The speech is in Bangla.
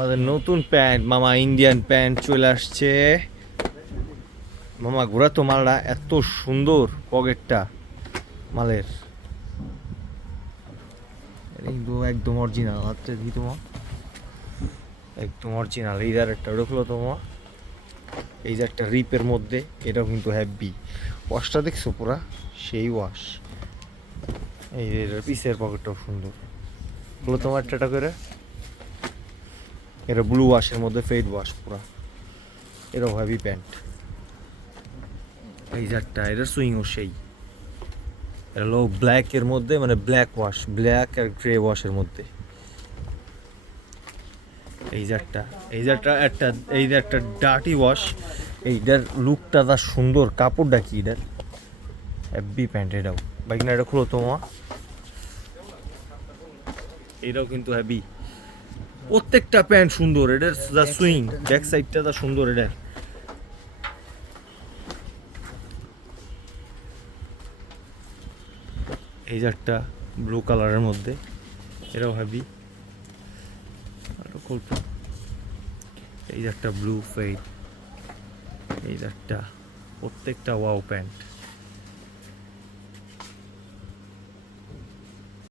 আমাদের নতুন প্যান্ট মামা ইন্ডিয়ান প্যান্ট চলে আসছে। মামা ঘোরা তো মালটা এত সুন্দর, পকেটটা মালের কিন্তু একদম অরিজিনাল। হাতে দিই তোমা, একদম অরিজিনাল। এই যার একটা ঢুকলো তোমা, এই যে একটা রিপের মধ্যে, এটাও কিন্তু হ্যাভি। ওয়াশটা দেখছো পুরা সেই ওয়াশ। এই যে এটার পিসের পকেটটাও সুন্দর। বলো তোমার একটা করে, এটা ব্লু ওয়াশের মধ্যে ফেড ওয়াশ পুরা। এটাও হ্যাভি প্যান্ট। এই যারটা এটা সুইংও সেই, এটা হলো ব্ল্যাকের মধ্যে, মানে ব্ল্যাক ওয়াশ, ব্ল্যাক আর গ্রে ওয়াশের মধ্যে। এই যারটা, এই যারটা একটা, এই যে একটা ডার্টি ওয়াশ। এইটার লুকটা যা সুন্দর, কাপড়টা কি এটার হ্যাভি প্যান্ট। এটাও বাইক না, এটা খুলো তোমার, এটাও কিন্তু হ্যাভি। প্রত্যেকটা প্যান্ট সুন্দর। এটার যা সুইং, ব্যাক সাইডটা যা সুন্দর এটার। এই যে একটা ব্লু কালারের মধ্যে, এটাও হ্যাভি। এই যে একটা ব্লু ফেড, এই যে একটা, প্রত্যেকটা ওয়াও প্যান্ট।